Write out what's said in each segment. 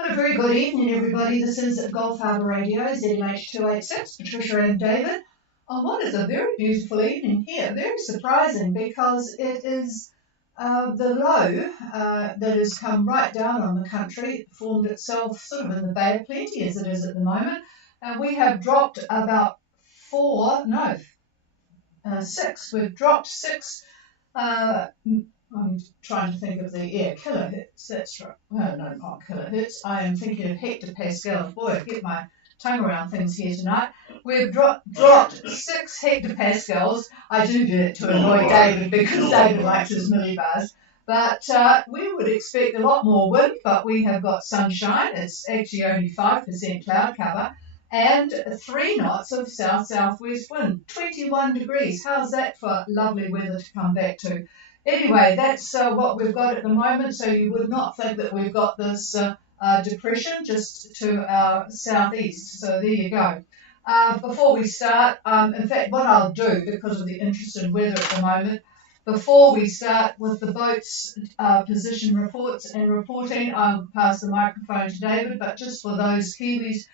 Well, a very good evening, everybody. This is Gulf Harbour Radio, ZMH286, Patricia and David, on what is a very beautiful evening here. Very surprising because it is the low that has come right down on the country, formed itself sort of in the Bay of Plenty as it is at the moment. We have dropped about six. We've dropped six. I'm trying to think of kilohertz. That's right. Well, no, not kilohertz. I am thinking of hectopascals. Boy, I get my tongue around things here tonight. We've dropped 6 hectopascals. I do it to annoy David because David likes his millibars. But we would expect a lot more wind, but we have got sunshine. It's actually only 5% cloud cover. And 3 knots of south-southwest wind, 21 degrees. How's that for lovely weather to come back to? Anyway, that's what we've got at the moment, so you would not think that we've got this depression just to our southeast. So there you go. Before we start, in fact, what I'll do, because of the interesting weather at the moment, before we start with the boat's position reports and reporting, I'll pass the microphone to David, but just for those Kiwis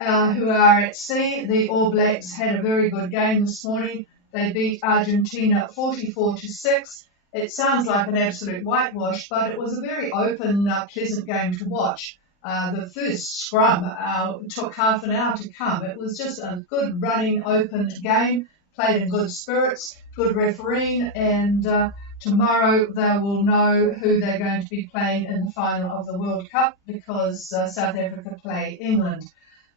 who are at sea, the All Blacks had a very good game this morning. They beat Argentina 44-6. It sounds like an absolute whitewash, but it was a very open, pleasant game to watch. The first scrum took half an hour to come. It was just a good running, open game, played in good spirits, good refereeing, and tomorrow they will know who they're going to be playing in the final of the World Cup because South Africa play England.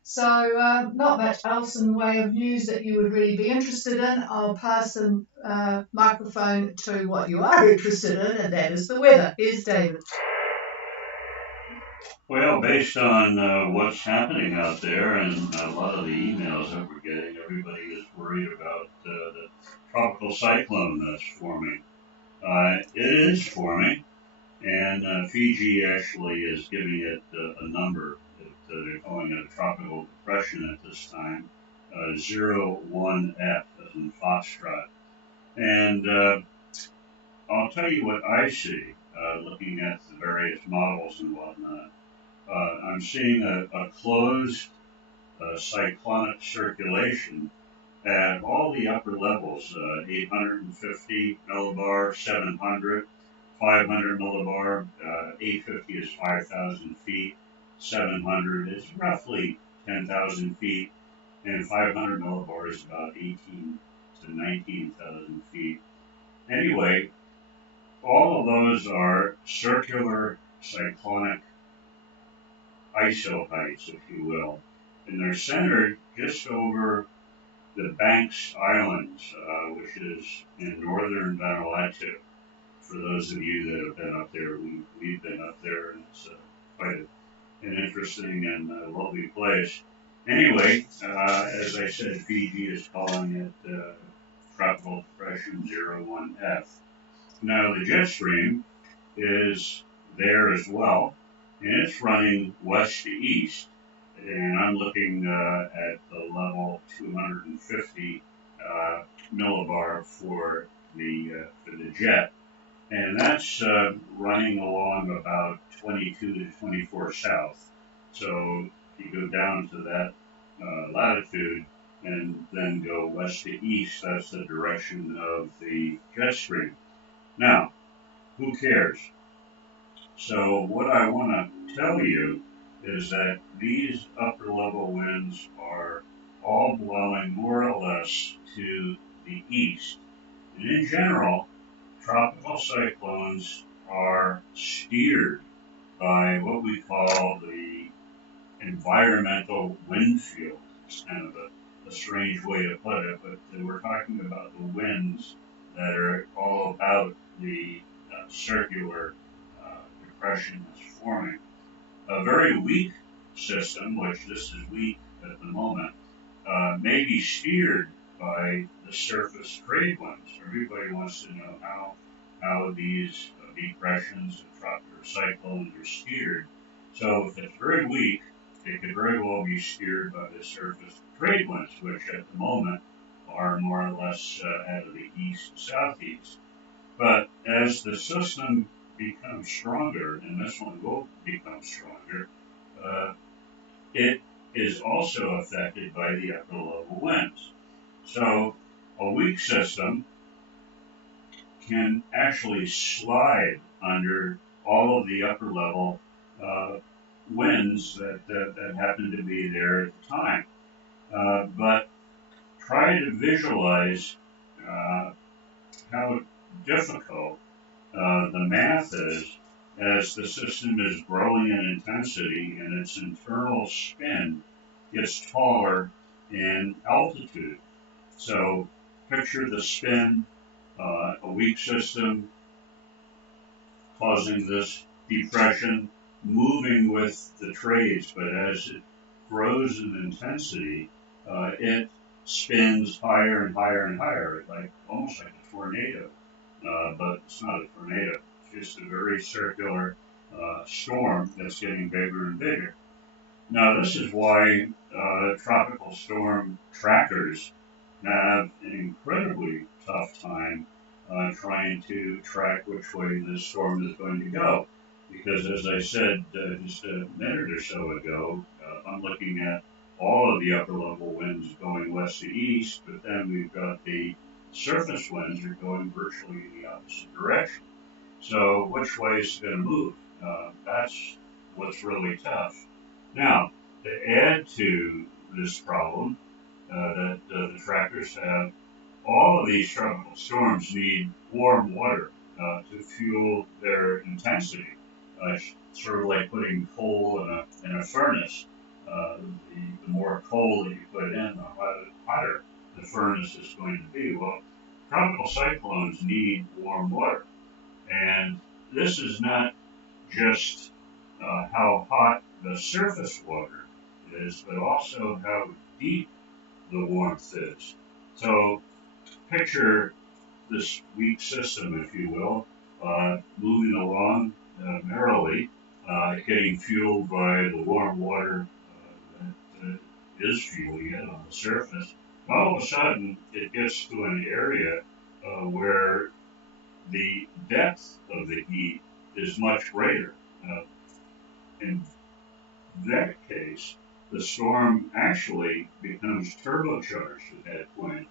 So not much else in the way of news that you would really be interested in. I'll pass the microphone to what you are interested in, and that is the weather. Here's David. Well, based on what's happening out there and a lot of the emails that we're getting, everybody is worried about the tropical cyclone that's forming. It is forming, and Fiji actually is giving it a number. They're calling it a tropical depression at this time, 01F as in Foxtrot. And I'll tell you what I see looking at the various models and whatnot. I'm seeing a closed cyclonic circulation at all the upper levels, 850 millibar, 700, 500 millibar, 850 is 5,000 feet. 700 is roughly 10,000 feet, and 500 millibar is about 18 to 19,000 feet. Anyway, all of those are circular cyclonic iso heights, if you will, and they're centered just over the Banks Islands, which is in northern Vanuatu. For those of you that have been up there, we've been up there, and it's quite an interesting and lovely place. Anyway, as I said, Fiji is calling it Tropical Depression 01F. Now, the jet stream is there as well, and it's running west to east. And I'm looking at the level 250 millibar for the jet. And that's running along about 22 to 24 south. So if you go down to that latitude and then go west to east, that's the direction of the jet stream. Now, who cares? So what I want to tell you is that these upper level winds are all blowing more or less to the east. And in general, tropical cyclones are steered by what we call the environmental wind field. It's kind of a strange way to put it, but we're talking about the winds that are all about the circular depression that's forming. A very weak system, which this is weak at the moment, may be steered by the surface trade winds. Everybody wants to know how these depressions and tropical cyclones are steered. So if it's very weak, it could very well be steered by the surface trade winds, which at the moment are more or less out of the east and southeast. But as the system becomes stronger, and this one will become stronger, uh, it is also affected by the upper level winds. So a weak system can actually slide under all of the upper level uh, winds that happen to be there at the time. But try to visualize uh, how difficult the math is as the system is growing in intensity and its internal spin gets taller in altitude. So picture the spin, a weak system causing this depression, moving with the trades, but as it grows in intensity, it spins higher and higher and higher, like almost like a tornado. But it's not a tornado; it's just a very circular storm that's getting bigger and bigger. Now, this is why tropical storm trackers have an incredibly tough time trying to track which way the storm is going to go. Because, as I said just a minute or so ago, I'm looking at all of the upper level winds going west to east, but then we've got the surface winds are going virtually in the opposite direction. So, which way is it going to move? That's what's really tough. Now, to add to this problem that the trackers have, all of these tropical storms need warm water to fuel their intensity, sort of like putting coal in a furnace. The more coal that you put in, the hotter the furnace is going to be. Well, tropical cyclones need warm water. And this is not just how hot the surface water is, but also how deep the warmth is. So picture this weak system, if you will, moving along merrily, getting fueled by the warm water that is fueling it on the surface. All of a sudden, it gets to an area where the depth of the heat is much greater. Uh, in that case, the storm actually becomes turbocharged at that point.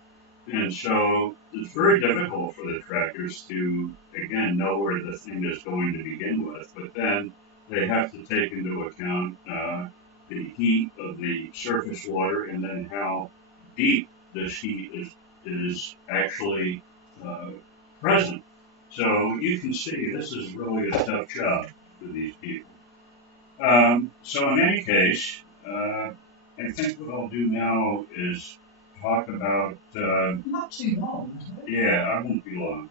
And so it's very difficult for the trackers to, again, know where the thing is going to begin with. But then they have to take into account the heat of the surface water and then how deep this heat is actually uh, present. So you can see this is really a tough job for these people. So in any case, I think what I'll do now is talk about. Not too long. Yeah, I won't be long.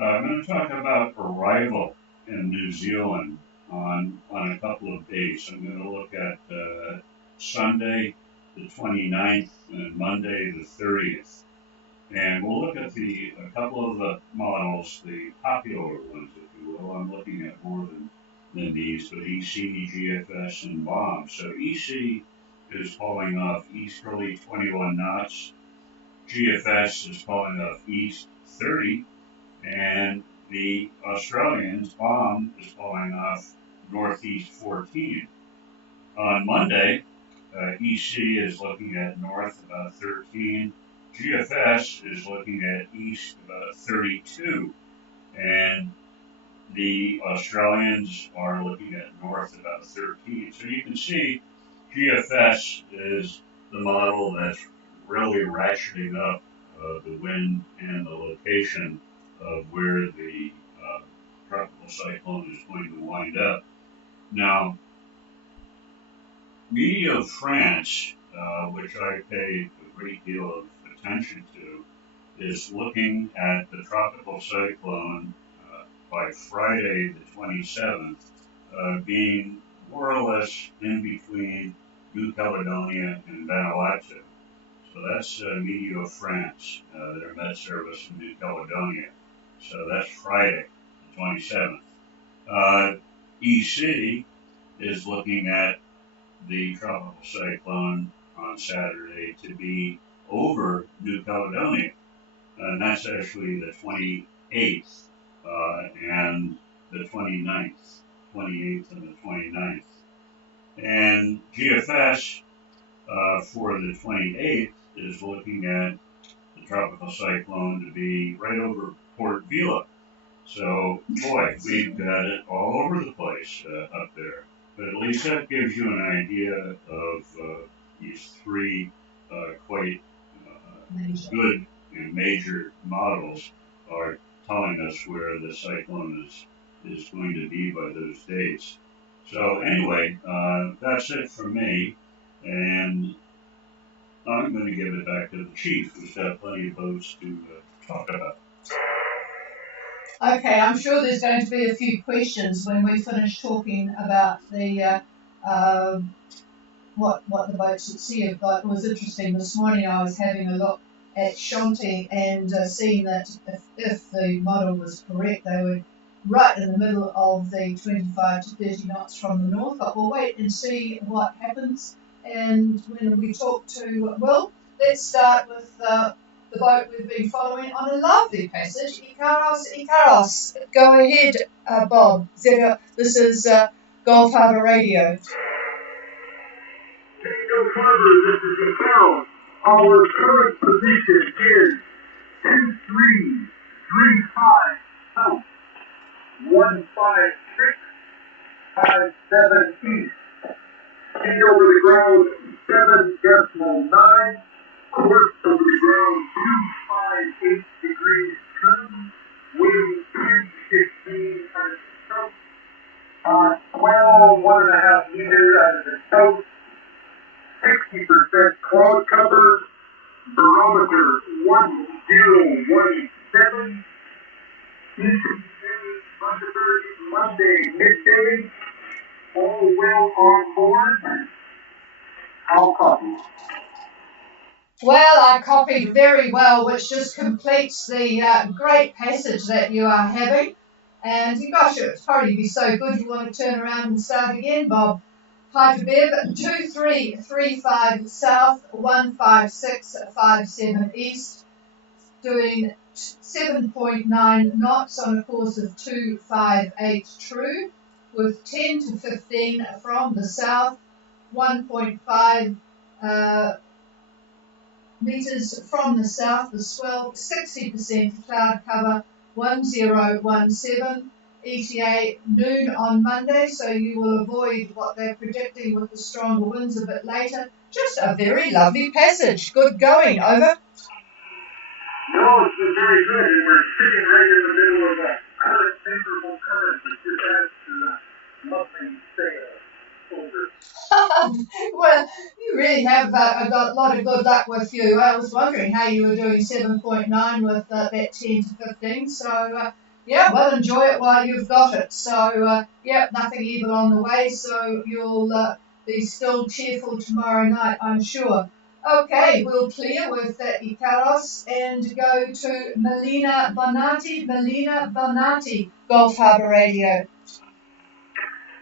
I'm going to talk about arrival in New Zealand on a couple of dates. I'm going to look at Sunday the 29th and Monday the 30th. And we'll look at a couple of the models, the popular ones, if you will. I'm looking at more than these, but EC, GFS, and BOMB. So EC is pulling off easterly 21 knots. GFS is pulling off east 30, and the Australians, BOMB, is pulling off northeast 14. On Monday, EC is looking at north about 13. GFS is looking at east about 32. And the Australians are looking at north about 13. So you can see GFS is the model that's really ratcheting up the wind and the location of where the tropical cyclone is going to wind up. Now, Meteo France, which I pay a great deal of attention to, is looking at the tropical cyclone by Friday the 27th being more or less in between New Caledonia and Vanuatu. So that's Meteo France, their Met service in New Caledonia. So that's Friday the 27th. EC is looking at the tropical cyclone on Saturday to be over New Caledonia. And that's actually the 28th and the 29th, 28th and the 29th. And GFS for the 28th is looking at the tropical cyclone to be right over Port Vila. So, boy, we've got it all over the place up there. But at least that gives you an idea of these three quite good and major models are telling us where the cyclone is going to be by those dates. So anyway, that's it for me, and I'm going to give it back to the chief, who's got plenty of boats to talk about. Okay, I'm sure there's going to be a few questions when we finish talking about the what the boats at sea have got. It was interesting. This morning I was having a look at Shanti and seeing that if the model was correct, they were right in the middle of the 25 to 30 knots from the north. But we'll wait and see what happens. And when we talk to Will, let's start with the boat we've been following on a lovely passage, Ikaros, Ikaros. Go ahead, Bob. This is Gulf Harbour Radio. Gulf Harbour, this is Ikaros. Our current position is 2335 south, 15657 east. Speed over the ground 7.9. Course over the ground 258 degrees 2. Wind 10-15 out of the south. 12, 1.5 meters out of the south. 60% cloud cover. Barometer 1017. East Monday midday. All well on board. I'll copy. Well, I copied very well, which just completes the great passage that you are having. And gosh, it would probably be so good you want to turn around and start again, Bob. Hi to Bev, 2335 south, 15657 east, doing 7.9 knots on a course of 258 true, with 10 to 15 from the south, 1.5 meters from the south, the swell, 60% cloud cover, 1017, ETA noon on Monday, so you will avoid what they're predicting with the stronger winds a bit later. Just a very lovely passage. Good going. Over. No, it's been very good, and we're sitting right in the middle of a current, favorable current that just adds to the lovely sail. Over. Well, you really have got a lot of good luck with you. I was wondering how you were doing 7.9 with that 10 to 15. So, yeah, well, enjoy it while you've got it. So, yeah, nothing evil on the way. So you'll be still cheerful tomorrow night, I'm sure. Okay, we'll clear with Ikaros and go to Melina Bonatti. Melina Bonatti, Gulf Harbour Radio.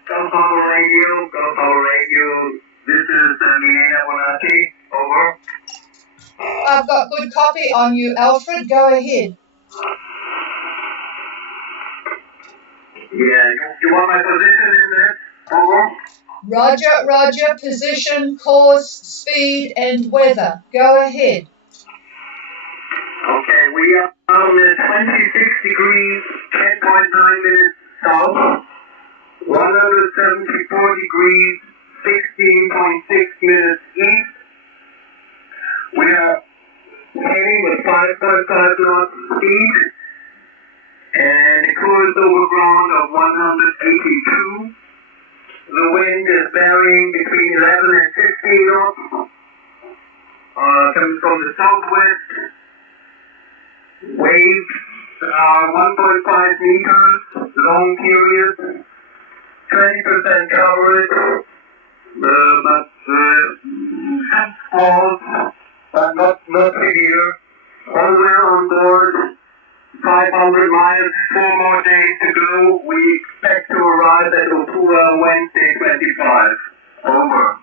Gulf Harbour Radio, Gulf Harbour Radio. This is Melina Bonatti. Over. I've got good copy on you, Alfred. Go ahead. Yeah, you want my position in this? Over. Roger, Roger. Position, course, speed, and weather. Go ahead. Okay, we are on the 26 degrees, 10.9 minutes south. 174 degrees, 16.6 minutes east. We are heading with 5.5 knots speed and a cruise over ground of 182. The wind is varying between 11 and 15 knots. Coming from the southwest. Waves are 1.5 meters, long period. 20% coverage, but falls, but not severe. All well on board, 500 miles, 4 more days to go. We expect to arrive at Opura Wednesday 25. Over.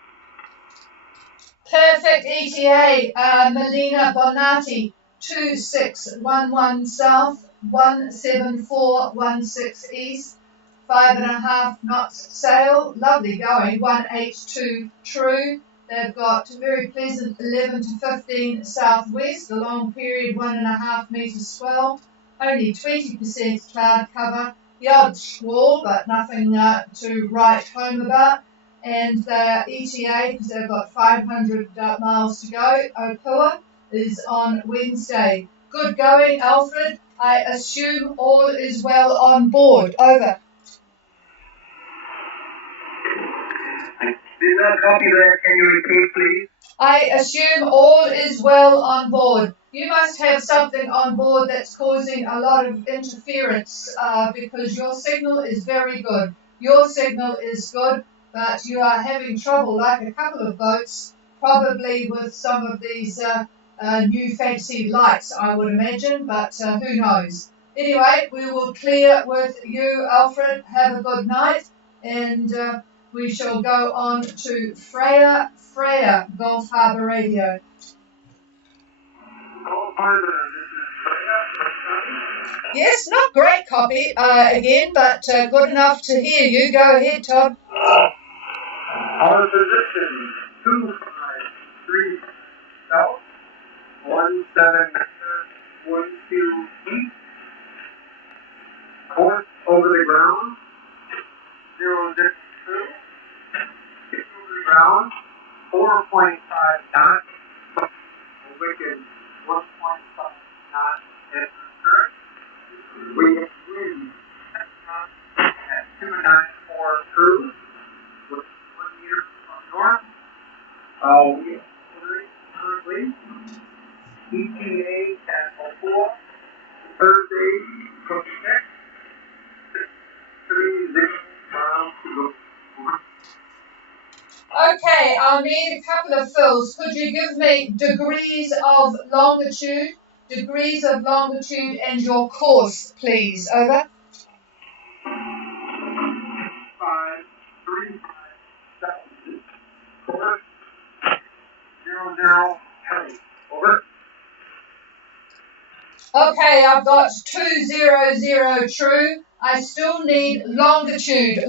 Perfect ETA, Melina Bonatti, 2611 south, 17416 east. 5.5 knots sail, lovely going, 182 true. They've got very pleasant 11 to 15 southwest, a long period 1.5 metres swell, only 20% cloud cover, the odd squall, but nothing to write home about. And their ETA, because they've got 500 miles to go, Opua, is on Wednesday. Good going, Alfred. I assume all is well on board. Over. I did not copy that. Can you repeat, please? I assume all is well on board. You must have something on board that's causing a lot of interference because your signal is very good. Your signal is good, but you are having trouble, like a couple of boats, probably with some of these new fancy lights, I would imagine, but who knows. Anyway, we will clear with you, Alfred. Have a good night, and we shall go on to Freya, Gulf Harbour Radio. Gulf Harbour, this is Freya. Yes, not great copy again, but good enough to hear you. Go ahead, Todd. Our position, 253 south, 1712 east, course over the ground, 002, over the ground, 4.5 knots, wicked 1.5 knots at current. We get wind at 294 cruise with 1 meter from north. We are currently ETA at 4, Thursday, 26, 630 miles to go. Okay, I'll need a couple of fills. Could you give me degrees of longitude and your course, please? Over. 535 south. Course 003. Over. Okay, I've got 200 true. I still need longitude.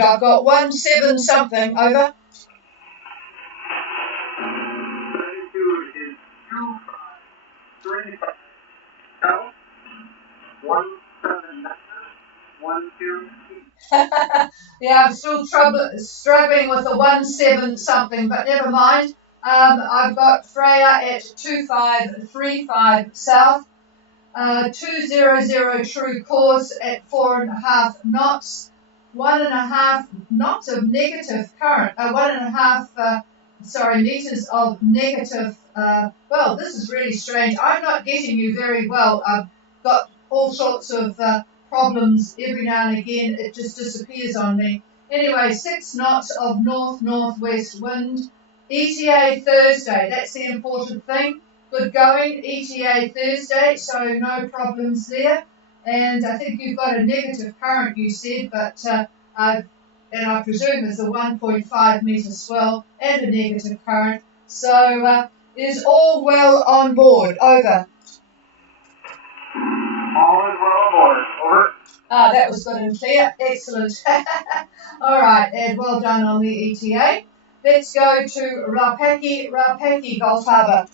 I've got 17 something. Over. Latitude is 2535 south. 17912 east. Yeah, I'm still struggling with the 17 something, but never mind. I've got Freya at 2535 south. 200 true course at 4.5 knots, 1.5 knots of negative current, 1.5 meters of negative. Well, this is really strange. I'm not getting you very well. I've got all sorts of problems every now and again. It just disappears on me. Anyway, 6 knots of north-northwest wind. ETA Thursday. That's the important thing. Good going, ETA Thursday, so no problems there. And I think you've got a negative current, you said, but I presume it's a 1.5 metre swell and a negative current. So is all well on board? Over. All is well aboard. Over. That was good and clear. Excellent. All right, and well done on the ETA. Let's go to Rapaki, Gulf Harbour.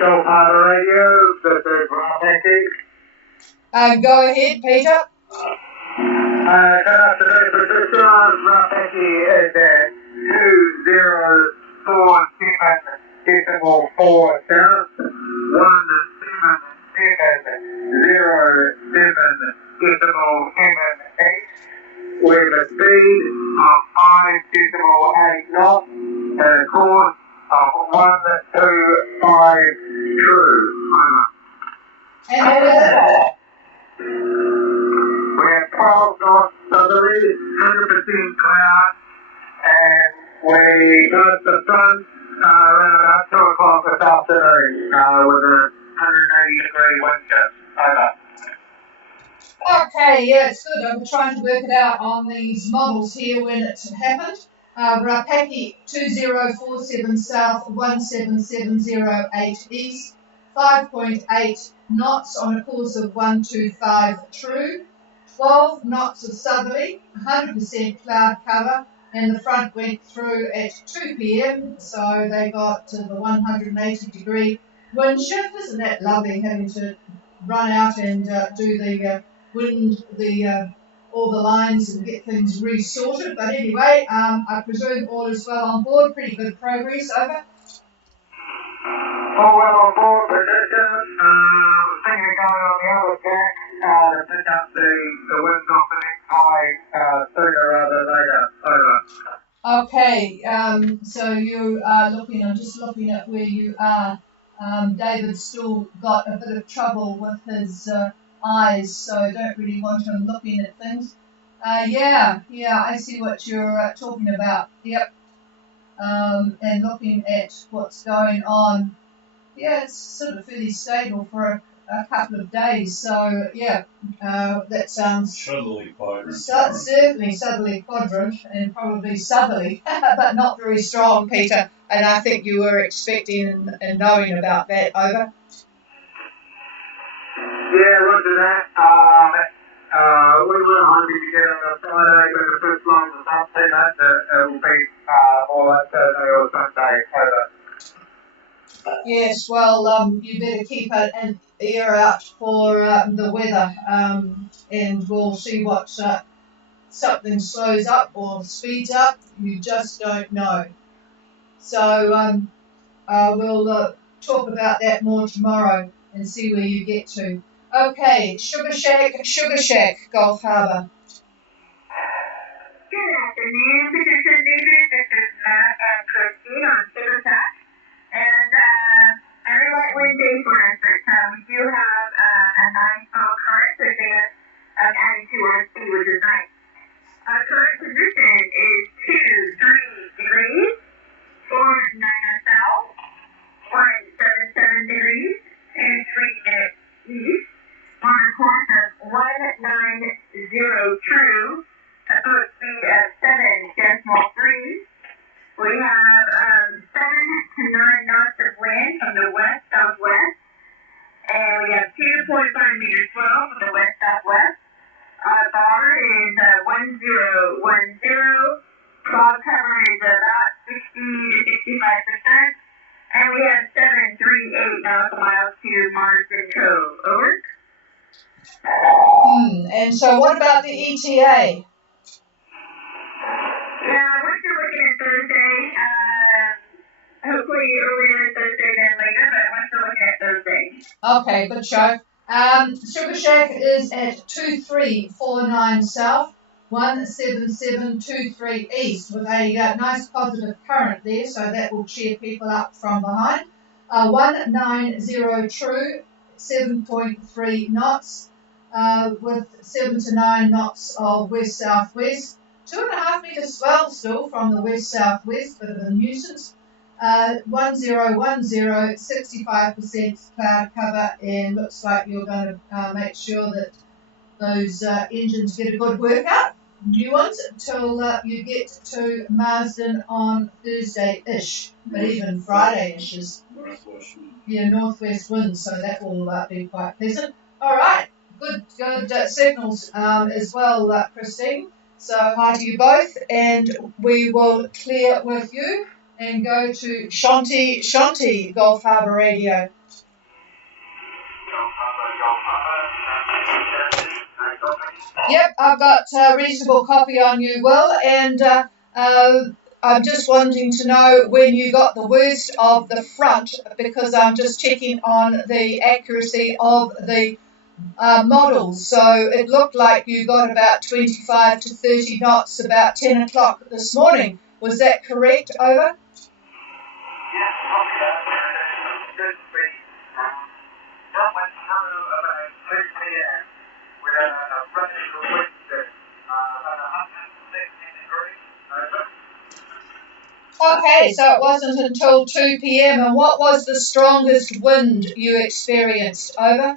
Gulf Harbour Radio, this is Rapaki. Go ahead, Peter. Good afternoon, position. Rapaki is at 204.4 south, 177.07 with a speed of 5.8 knots and a course of 125 true. And what is it? We have 12 knots southerly, 100% cloud, and we got the sun around about 2 o'clock this afternoon with a 180-degree wind chill. Over. Okay, yeah, it's good. I'm trying to work it out on these models here when it happened. Rapaki 2047 south, 17708 east, 5.8 knots on a course of 125 true, 12 knots of southerly, 100% cloud cover, and the front went through at 2 p.m. So they got to the 180-degree wind shift. Isn't that lovely having to run out and do the all the lines and get things resorted? But anyway, I presume all is well on board. Pretty good progress. Over. All well on board, position. Finger going on the other deck to pick up the wind opening high sooner rather than later. Over. Okay, so you are looking, I'm just looking at where you are. David's still got a bit of trouble with his eyes, so I don't really want him looking at things. Yeah, I see what you're talking about. Yep. And looking at what's going on. Yeah, it's sort of fairly stable for a couple of days. So, yeah, that sounds... Southerly quadrant. Certainly southerly quadrant and probably southerly, but not very strong, Peter. And I think you were expecting and knowing about that. Over. Yeah, roger that. We were hoping to get on a Friday, but the first line was not too much. It will be more like Thursday or Sunday. Over. Yes, well, you better keep an ear out for the weather, and we'll see what something slows up or speeds up. You just don't know. So we'll talk about that more tomorrow and see where you get to. Okay, Sugar Shack, Gulf Harbour. Good afternoon, Patricia David. This is Matt and Christine on Sugar Shack. And every light wind day for us, but we do have a nice little current that they have added to our sea, which is nice. Our current position is 23 degrees, 49 south, 177 degrees, and 3 minutes east. On a course of 190 true, a boat speed of 7.3. We have 7 to 9 knots of wind from the west-southwest, and we have 2.5 meter swell from the west-southwest. Our bar is 1010. Fog cover is about 60 to 65%, and we have 738 nautical miles to Marsden Cove. Over. And so what about the ETA? Yeah, we're still looking at Thursday. Hopefully earlier Thursday than later, but we're still looking at Thursday. Okay, good show. Sugar Shack is at 2349 south, 17723 east, with a nice positive current there, so that will cheer people up from behind. 190 true, 7.3 knots, with 7 to 9 knots of west-southwest. 2.5 metres swell still from the west-southwest, bit of a nuisance. 1010, 65% cloud cover, and looks like you're going to make sure that those engines get a good workout, new ones, until you get to Marsden on Thursday-ish, but even Friday-ish is northwest wind, so that will be quite pleasant. All right, good signals as well, Christine. So hi to you both, and we will clear with you and go to Shanti, Gulf Harbour Radio. Yep, I've got a reasonable copy on you, Will, and I'm just wanting to know when you got the worst of the front, because I'm just checking on the accuracy of the models. So it looked like you got about 25 to 30 knots about 10 o'clock this morning. Was that correct? Over? Yes, copy that. Good speed. That went through about 2 p.m. with a radical wind about 116 degrees. Over. Okay, so it wasn't until 2 p.m. And what was the strongest wind you experienced? Over?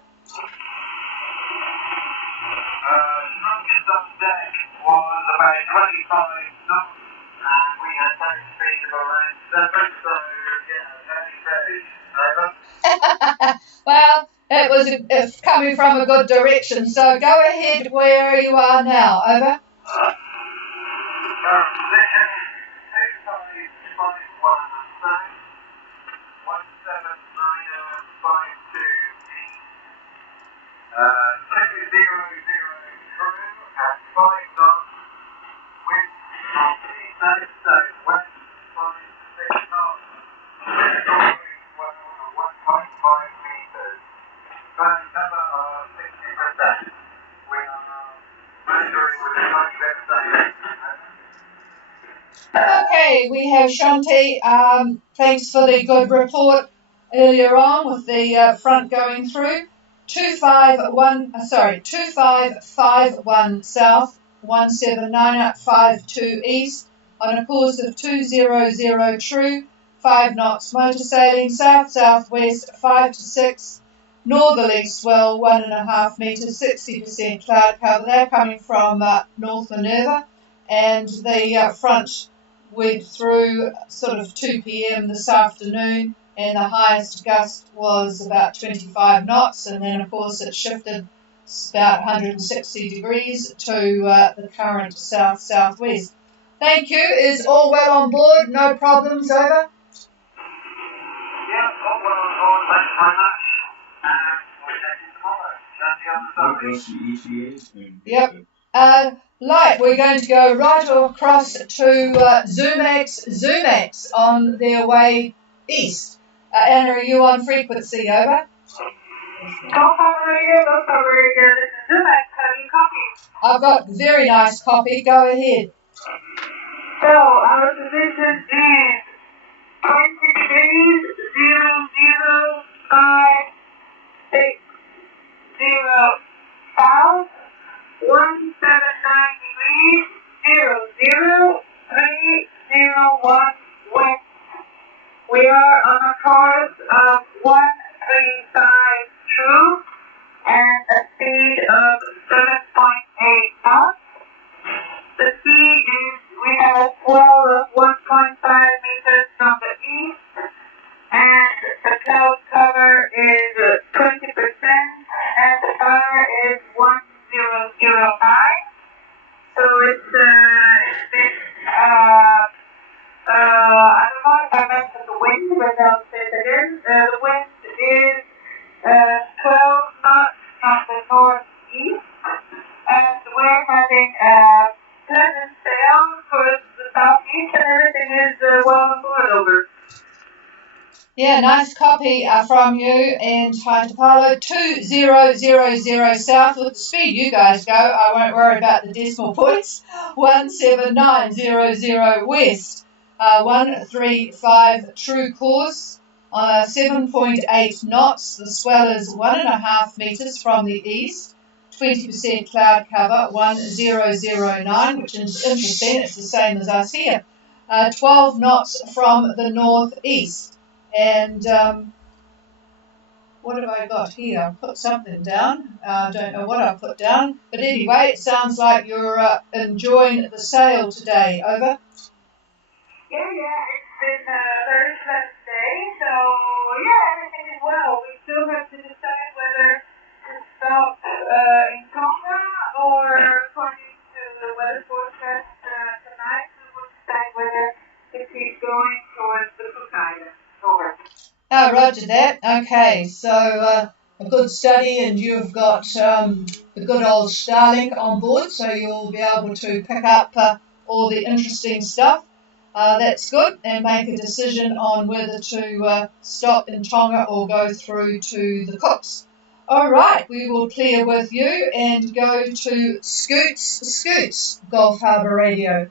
Strongest on deck was about 25 knots, and we had boat speed of around 7, so yeah, very, very over. Well, it was was coming from a good direction. So go ahead where you are now. Over. Okay, we have Shanti. Thanks for the good report earlier on with the front going through. 2551 south, 17952 east on a course of 200 true, 5 knots motor sailing south-southwest 5 to 6, northerly swell 1.5 metres, 60% cloud cover. They're coming from North Minerva, and the front went through sort of 2 p.m. this afternoon, and the highest gust was about 25 knots, and then of course it shifted about 160 degrees to the current south-southwest. Thank you. Is all well on board? No problems? Over? Yeah, all well on board. Thanks very much. We'll take it tomorrow. Yep. Light, we're going to go right across to Zumax on their way east. Anna, are you on frequency? Over. Don't cover radio. This is Zumax. Have you copy? I've got very nice copy. Go ahead. So, our position is 20 degrees, 00560 south, 179 degrees, 00301 west. We are on a course of 135 true and a speed of 7.8 knots. The speed is, we have a swell of 1.5 meters from the east, and the cloud cover is 20%, and the fire is 1009. So it's been, I don't know if I mentioned the wind, but I'll say it again. The wind is 12 knots from the northeast, and we're having a pleasant sail towards the southeast, and everything is well on board. Over. Yeah, nice copy from you, and hi to Paulo. 2000 south with the speed you guys go. I won't worry about the decimal points. 17900 west. 135 true course. 7.8 knots. The swell is 1.5 meters from the east. 20% cloud cover. 1009, which is interesting. It's the same as us here. 12 knots from the northeast. And what have I got here? I've put something down. I don't know what I've put down. But anyway, it sounds like you're enjoying the sail today. Over. Yeah, it's been a very pleasant day, so yeah, everything is well. We still have to decide whether to stop in Tonga or according to the weather forecast tonight, we will decide whether to keep going towards the Cook Islands. Over. Oh, roger that. Okay, so a good study, and you've got the good old Starlink on board, so you'll be able to pick up all the interesting stuff. That's good, and make a decision on whether to stop in Tonga or go through to the Cooks. All right, we will clear with you and go to Scoots, Gulf Harbour Radio.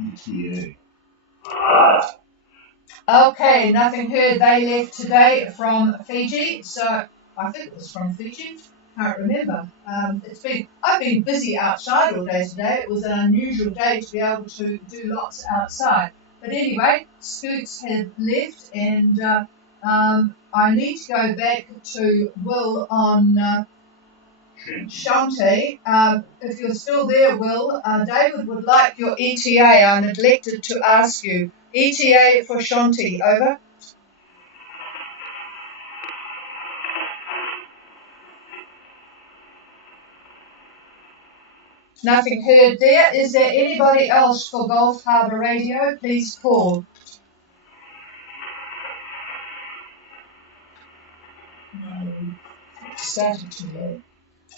ETA. Okay, nothing heard. They left today from Fiji, so I think it was from Fiji. Can't remember. I've been busy outside all day today. It was an unusual day to be able to do lots outside. But anyway, Scoots had left, and I need to go back to Will on Shanti, if you're still there, Will, David would like your ETA. I neglected to ask you. ETA for Shanti, over. Nothing heard there. Is there anybody else for Gulf Harbour Radio? Please call. No, started too late.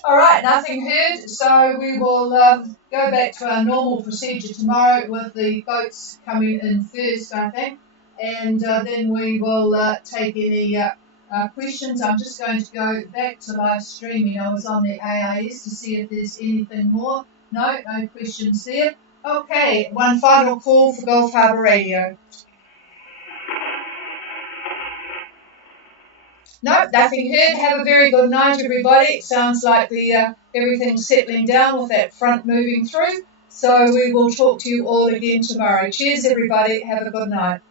All right, nothing heard, so we will go back to our normal procedure tomorrow with the boats coming in first, I think, and then we will take any questions. I'm just going to go back to live streaming. I was on the AIS to see if there's anything more. No questions there. Okay, one final call for Gulf Harbour Radio. No, nothing heard. Have a very good night, everybody. It sounds like everything's settling down with that front moving through. So we will talk to you all again tomorrow. Cheers, everybody. Have a good night.